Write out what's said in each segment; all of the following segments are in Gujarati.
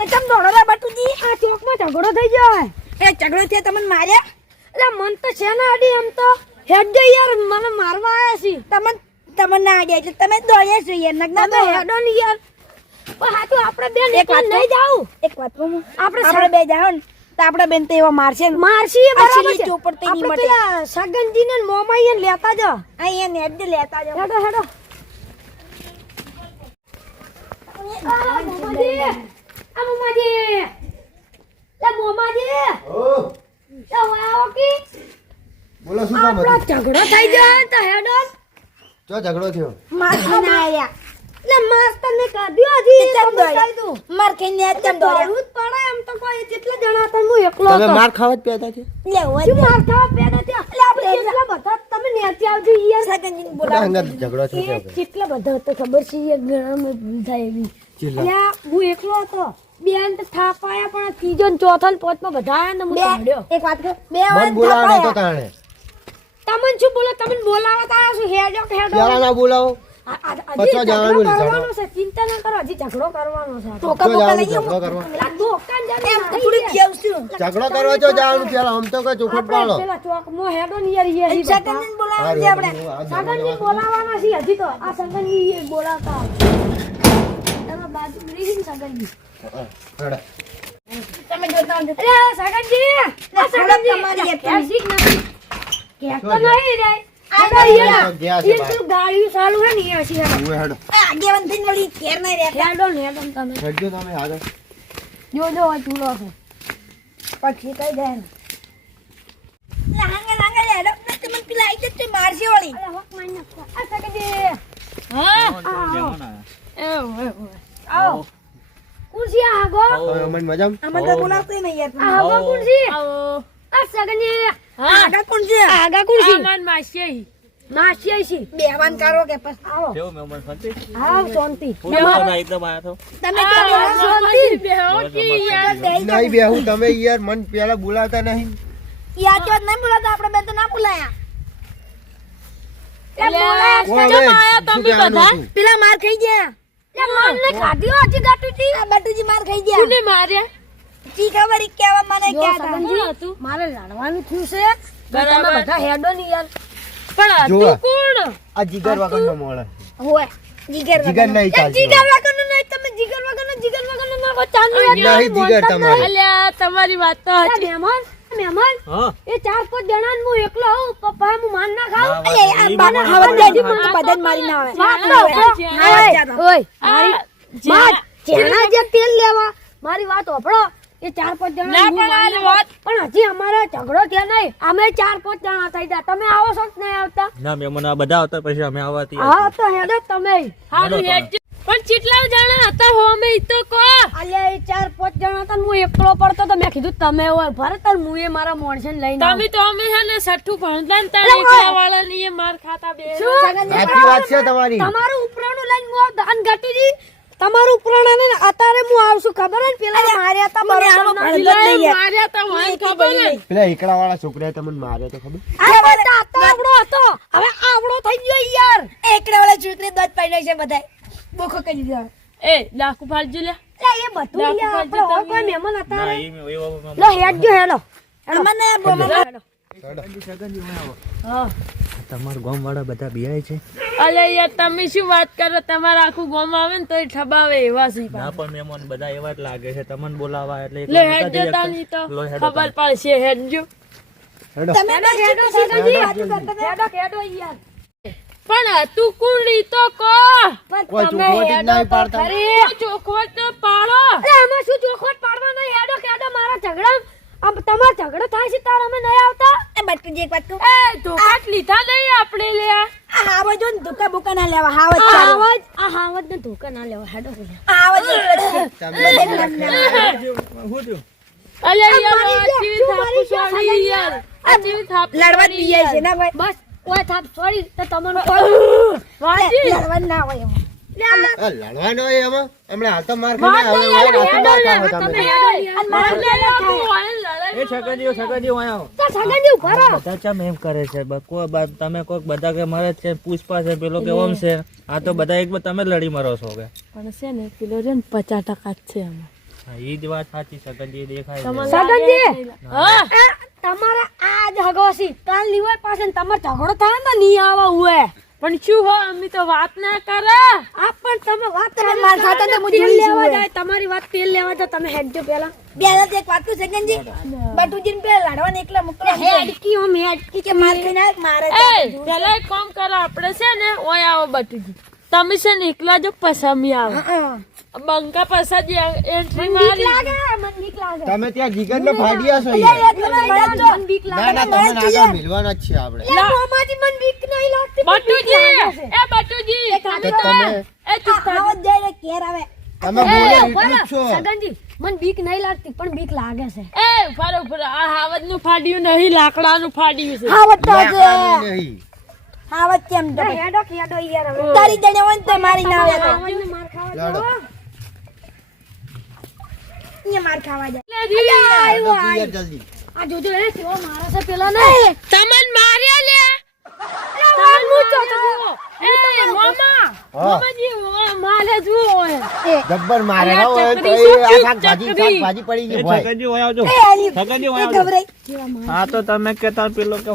ને કેમ દોડો રે બટુજી? આ ચોકમાં ઝઘડો થઈ ગયો. એ ઝઘડો થયો તમને માર્યા? એટલે મન તો છે ને આડી એમ તો હેડ જો યાર મને મારવા આયા છે. તમને ના આડ્યા એટલે તમે દોડ્યા છો યાર નક ના તમે હેડો ને યાર. પણ હાચું આપણે બેન એક વાત નહીં જાવું. એક વાત કહું હું? આપણે આપણે બે જાવ ને તો આપણે બેન તો એવા મારશે ને. મારસી એ બરાબર આછીલી છે. ચોપડતી ની આપણે મટે. પેલા સગનજીને ને મોમાઈને લેતા જાઓ. અહીંયા નેટ દે લેતા જાવ. હેડો હેડો. આ મોમાજી. આ મોમાજી. લે મોમાજી. ઓ લે વાઓ કી. બોલો શું કામ આપણો હતું? ઝઘડો થઈ ગયો તો હેડો. ચો ઝઘડો થયો? મારથી ના આયા. લે માર તને કાઢ્યો હજી કેમ તમે દોડ્યા? કહી દઉં. માર ખાઈને નેટ કેમ દોડ્યા? દોડવું જ પડે એમ તો કોઈ કેટલા જણા હતા હું એકલો તમે હતો. માર ખાવા જ પેદા છે? લે હોય શું માર ખાવા પેદા થયા? એટલે આપણે કેટલા બધા તમે નેચે આવજો યાર. સગનજીને બધા બોલાવો. હંગાત ઝઘડો છે એ કે કેટલા બધા હતા ખબર છે એક ગણામાં ભૂલ થાય એવી. ચિલ્લા. અલ્યા, હું એકલો હતો. બેન તો થાપાયા પણ ત્રીજો ને ચોથો ને પાંચમો બધા આયા ને હું બે સાંભળ્યો. એક વાત કહું? બે મન વાર બોલાવો નતો થાપાયા. તાણે. તમને શું બોલો તમને બોલાવવા તો આવ્યા છું હેડો કે હેડો. ક્યારે ના બોલાવો? હજી પચવા ઝઘડો જવાનું કરવાનો છે ચિંતા ના કરો હજી ઝઘડો કરવાનો છે. ધોકા ચો બોકા જવાનું લઈ ઝઘડો આવો. કરવા? આ દોકાન જાને એમ મારી થોડીક છે. જાઉં છું. ઝઘડો કરવા ચો જવાનું પેલા આમ તો કઈ ચોખટ આપણે પાડો. પેલા ચોકમાં હેડો ને યાર ઈ હજી બધા. સગનજીને બોલાવવાનું છે આપણે. સગનજી બોલાવવાના છે હજી તો આ સગનજી એ બોલાવતા આવે. એમાં બાજુ રહી ને સગનજી. હેડા. તમે જોતા હો. અરે સગનજી આ સગનજી તમારી એક કેસી જ નથી કેતો નહીં રે આ આ યાર ગયા છે એ તો ગાડી ચાલુ હે ને એ છે ઉવે હેડો. આ આગેવાન થઈને વળી ઘેર નહીં રહેતા. હેડો ને હેડો ને તમે હેડજો તમે આગળ. જો આ ચૂલો છે પછી કઈ જાય ને લાંગે લાંગે લેડો. ને તમે પેલા આઈ જશે મારશે વળી. અરે હોક મારી નાખો આ સગનજી આવો કુરસી આગો તમે અમને મજામાં? આમાં તો બોલાવતો નહીં યાર. આ આગો કુરસી આ સગનજી આગળ કોણ છે? આગા કુરસી માસી છે બેહવાન કરો કે પછી આવો કેવું મહેમાન શાંતિ? આવો શાંતિ હું તો એકદમ આયા તો. તમે તો બેહો શાંતિ. નહીં બેહું તમે યાર મન પેલા બોલાવતા નહીં. યાર જો નહીં બોલાવતા આપણે બે તો ના બોલાયા. કોણ હવે? શું કહેવાનું હતું? પેલા માર ખાઈ ગયા. મને કાઢ્યો હજી ગાટુજી આ બટુજી માર ખાઈ ગયા. માર્યા જી ખબર ઈ કેવા મને જો ક્યાં હતા. સગનજી, મારે લડવાનું થયું છે તમે બધા હેડો ની યાર જોવા. કોણ આ જીગર વગરનો મોળો. હોય જીગર જીગર નહીં ચાલતી. જીગર વગરનું નહીં તમે જીગર વગરનું નાખો ચાંદી નહીં જીગર તમારી. અલ્યા તમારી વાત તો સાચી મહેમાન હા એ 4-5 જણા ને હું એકલો આવું પપ્પા હું માન ના ખાવ અલે આ બાના ખાવા દેજો મને તો બધા જ મારી ના આવે. વાત નો ઓય મારી માર જેના જે તેલ લેવા મારી વાત ઓફળો એ 4-5 જણા હું માન ના ખાવ. પણ હજી અમારે ઝઘડો થયો નહીં અમે 4-5 જણા થઈ ગયા તમે આવો છો કે નહીં આવતા ના મહેમાન આ બધા આવતા પછી અમે આવવાથી હા તો હેડો તમે હારું હેડ. પણ કેટલા જણા હતા હો અમે ઈ તો કો અલ્યા એ 4-5 જણા હતા ને હું એકલો પડતો તો મેં કીધું તમે હોય ભરત અને હું એ મારા મોણસે લઈને તમે તો અમે હે ને સઠ્ઠું ભણતા ને તારે એકલા વાળા ની એ માર ખાતા બે સાચી વાત છે તમારી. તમારું ઉપરાણું લઈને હું દાન ગાટુજી તમારું ઉપરાણા ને અત્યારે હું આવશું ખબર હે ને પેલા માર્યા હતા બરોબર માર્યા તા મને ખબર હે. પેલા એકડા વાળા છોકરાએ તમને માર્યો તો ખબર? આવડો હતો હવે આવડો થઈ ગયો યાર એકડા વાળા છોકરી દોત પાડ્યો છે બધાય. બોખો કરી દીધો. એ લાખું ફાલજો લે એ બધું યાર આપણે હોય કોઈ મહેમાન હતા ના એ એવો લો હેડજો હેડો મને બોમા તમારા ગામ વાળા બધા બિયાય છે. અલે યાર તમે શું વાત કરો તમારા આખું ગામ આવે ને તોય ઠબાવે એવા છે ના પણ મહેમાન બધા એવા જ લાગે છે તમને બોલાવા એટલે લે હેડ જતા નહીં તો લો હેડો ખબર પડશે હેડજો હેડો. તમે હેડો હેડો હેડો યાર પણ તું કોણ રી તો કો કોઈ ચોખવટ જ નહીં પાડતા. અરે ચોખવટ તો પાડો અરે આમાં શું ચોખવટ પાડવા નહીં હેડો હેડો મારા ઝઘડા આમ તમારો ઝઘડો થાય છે તાર અમે નહીં આવતા એ બટુજી એક વાત કહું. એ ધોકાટ લીધા નહીં આપણે લે આ હાવો જો ને ધોકા બોકા ના લેવા. હાવ જ ચાલુ. આ હાવજ ને ધોકા ના લેવા હેડો હાવ જ એટલે જ છે. અલે યાર આ ચીવી થાપ છોડી યાર આ ચીવી થાપ લડવા જ બીજાય છે ના ભાઈ. બસ કોઈ થાપ છોડી તો તમને લડવા ના હોય એમાં. આ લડવાનો હોય એમાં? હમણાં હાલ તો માર ખાઈને આવ્યો, હવે હાથે માર ખાવા તમે. એ છગનજીઓ છગનજીઓ આયો સગનજી ઉભા રહો બધા ચમ એમ કરે છે તમે કોઈક બધા કે મરે છે પૂછપા છે પેલો કે ઓમ છે આ તો બધા એક તમે લડી મરો છો કે પણ છે ને પેલો રે ને 50% જ છે આમાં હા, ઈ જ વાત સાચી સગનજી દેખાય છે. તમને સગનજી! લાગે છે? હા તમારે આજ હગવાસી કાલ લીવાય પાસે ને તમારે ઝઘડો થાય ને તો નહીં આવા હુએ. પણ શું હો અમે તો વાત ના કરે. આ પણ તમે વાત તમે મારા સાથે તો હું તેલ જોઈ લેવા છું. જાય તમારી વાત તેલ લેવા જાય તમે હેડજો પેલા પહેલા તો એક વાત કહું સગનજી, બટુજીને પેલા લડવાને એકલા મોકલો. હેડકી હું હેડકી કે માર ખાઈને આવે, મારે એ પેલા એક કામ કરો આપણે છે ને ઓય આવો બટુજી તમે છે ને એકલા જો પસમી આવો બંકા પસાજી એન્ટ્રી મારી લાગે મને બીક લાગે તમે ત્યાં જીગરને ફાડ્યા છો યાર. મને બીક ના લાગે ના તમે આગળ મિલવાના જ છે આપણે. એ મોમાજી મને બીક નહીં લાગતી બટુજી એ બટુજી તો તમે એ ચૂપ થા. આવો જ જાય ઘેર આવે. તમે બોલે એટલું જ છો. સગનજી મને બીક નહીં લાગતી પણ બીક લાગે છે એ ઉભા આ હાવજ નું ફાડ્યું નહીં લાકડાનું ફાડ્યું છે. હાવત તો જ. લાકડાની નહીં. હાવત કેમ તો હેડો યાર હવે તારી જણે હોય ને તો મારી ના આવે તો. આવાજને માર ખાવા લડો. જાઓ. અહીંયા માર ખાવા જાય. લડો યાર જલ્દી. આ જોજો એ કેવો મારા છે પેલા ને તમન માર્યા લે તાર મૂચો તો જુઓ. એ મામા હા. મામાજી માલે જુઓ ઓય. જબ્બર મારે અલ્યા, હો, ચકરી એ શું આ થયું? શાકભાજી પડી ગઈ એ ભાઈ. સગનજી ઓય આવજો. એ આલી. સગનજી એ ઓય આવજો. ગભરાઈ. હા તો તમે કહેતા પેલો કે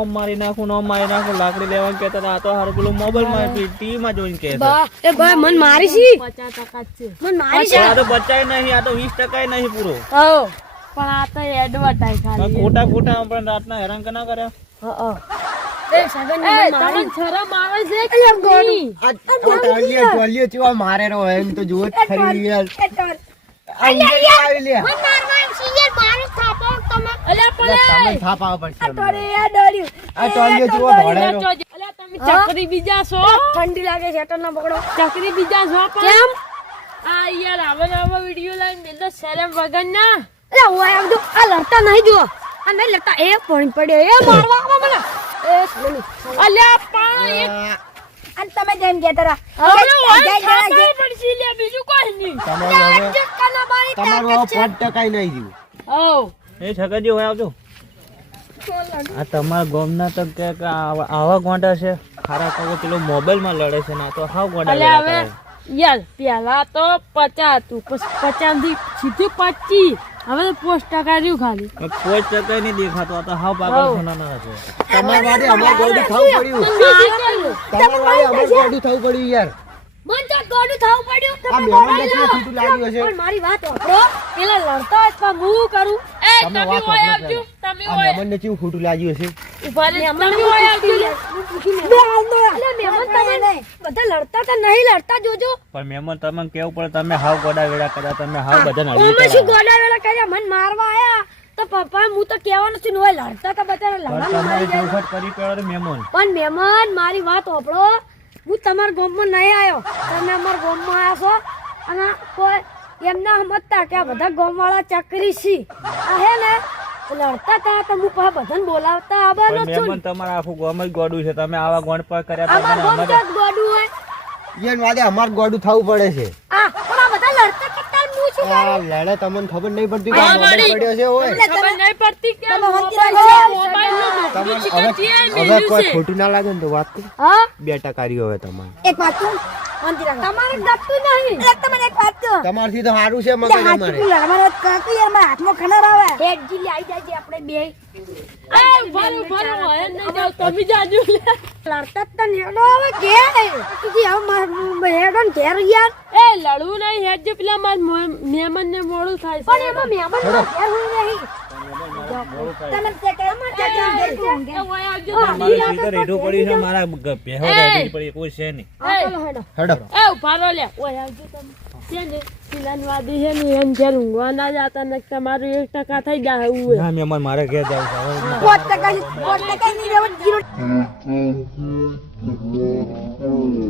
ઓમ મારી નાખું ને ઓમ મારી નાખું લાકડી લેવા કહેતા હતા. આ તો હારું પેલું મોબાઈલ માં ટીવી માં જોઈને કહે છે. બા એ ભાઈ મન મારી છી 50% જ છે. મન મારી છે આ તો બચાય નહીં, આ તો 20% નહીં પૂરો. હો પણ આ તો એડવર્ટાઈઝ આ ખાલી. ખોટા ખોટા આપણે રાતના હેરાન કે ના કર્યા. એ સગનજી એ મને મારી તમને શરમ આવે છે કે નહીં? આ ટોલિયો ચેવા મારે રો એમ તો જુઓ જ ખરી યાર. એ તો આ ઊંઘે આવી લે. અલ્યા પણ તમે થાપ આવવા પડશે અમને. અરે આ ડર્યું. આ ટોલિયો ચેવો અલ્યા ધોળેરો. જોજે. અલ્યા તમે ચકરી બીજા છો ઠંડી લાગે છે એટલે ના પકડો ચકરી બીજા છો પણ કેમ આ યાર આવા વિડિયો લાઈન મેલો શરમ વગર ના. અરે ઓય આવજો આ લડતા નહીં જો આ નહીં લડતા એ પણ પડ્યો એ મારવા આવો મને એ સગનજી અલ્યા પણ એક અને તમે જેમ કહેતા હતા. હવે ઓય જાય જણા ખાતા પડશે લે બીજું કોઈ નહીં. તમારું હવે ચક્કાના બારી તમારું હવે 5% નહીં રહ્યું. હો એ છગનજી હોય આવજો. આ તમારા ગામના તો કે આવા ગોંડા છે ખારા કહો પેલો મોબાઈલ માં લડે છે ને આ તો હાવ ગોંડા અલ્યા લડે હવે યાર પેલા તો 50 હતું પછી 50 થી સીધું 25 હવે તો 5% રહ્યું ખાલી. કોઈ ટકા નહીં દેખાતો. આ તો હાવ પાગલ ખાના છે. તમારા વાડે અમારે ગોડું થવું પડ્યું. તમારા વાડે અમારે ગોડું થવું પડ્યું યાર. મન તો ગોડું થાવું પડ્યું આ મહેમાનને કેવું ખોટું લાગ્યું હશે. પણ મારી વાત સાંભળો પેલા લડતા હોય તો હું કરું એ તમે તમે વાત ઓય સાંભળો આવજો પહેલા. તમે આ ઓય મહેમાનને કેવું ખોટું લાગ્યું હશે. ઉભા રહી તમે ઓય આવજો લે. બધા લડતા તો નહીં લડતા જોજો પણ મહેમાન તમને કેવું પડે તમે હાવ ગોડા વેડા કર્યા. તમે હાવ બધાને ઓમે હળી શું કર્યા. ગોડા વેડા કર્યા મન મારવા આયા તો પપ્પા હું તો કહેવાનું છું ને હોય લડતા તો બધા પણ લડવાનું તમારી મારી જાય ચોખટ કરી પેલો મહેમાન. પણ મહેમાન મારી વાત સાંભળો હું તમારા ગામમાં નહીં આવ્યો તમે અમારા ગામમાં આવ્યા છો અને કોઈ એમ ના સમજતા કે આ બધા ગામવાળા ચકરી છે આ હે ને લડતા હતા તો હું પાછા બધાને બોલાવતા આવવાનો પણ છું મહેમાન તમારા આખું ગામ જ ગોડું છે. તમે આવા ગોંડ પર કર્યા અમાર ગામ તમને તો જ ગોડું હોય યાર વાડે અમારે ગોડું થવું પડે છે. આ પણ આ બધા લડતા કરતા હું શું આ લડે તમને ખબર નહીં પડતી કે આ હા, મોબાઈલ વળી. પડ્યો છે હોય. ખબર નહીં પડતી કે તમે મોબાઈલ હંતરા છે. મોબાઈલનું તમને ડુપ્લિકેટ છે, હવે મેલ્યું કોઈ છે. ખોટું ના લાગે ને તો વાત કરો. હા 2% રહ્યું હવે તમારે. એક વાત કહું. શાંતિ રાખો. તમારે ગતું નહીં એટલે તમને એક વાત કહું. તમારથી તો સારું છે મગજ એટલે હાથ અમારે. ચૂકલું લડવાનું કાકુ યાર મારા હાથમાં ખબર આવે. હેડ જીલી આવી જાય છે આપણે બે એ ઉભા રહો, હવે નહીં જાઓ, તમે જાજો લે. લડતા જ તને હેડો હવે કે તું હવે હેડો ને ઘેર યાર એ લડવું નહીં હેડ જે પેલા માર મહેમાન ને મોડું થાય છે. પણ એમાં મહેમાન નો ઘેર હોય નહીં તમે ચેક કરો. ચેક કરો. એ ઓય આવજો મારું સ્પીકર હેઠું પડ્યું છે. મારા પહેવા હેઠું પડી કોઈ છે નહીં. હેડો હેડો. એ ઉભા રહો લે. ઓય આવજો તમે. છે ને પિલાની વાદી છે ને એમ ઘેર ઊંઘવા ના જાતા ને તમારું 1% થઈ જાય એવું હોય. ના મહેમાન મારે ઘેર જવું છે. હવે 5% નહીં રહેવા 0.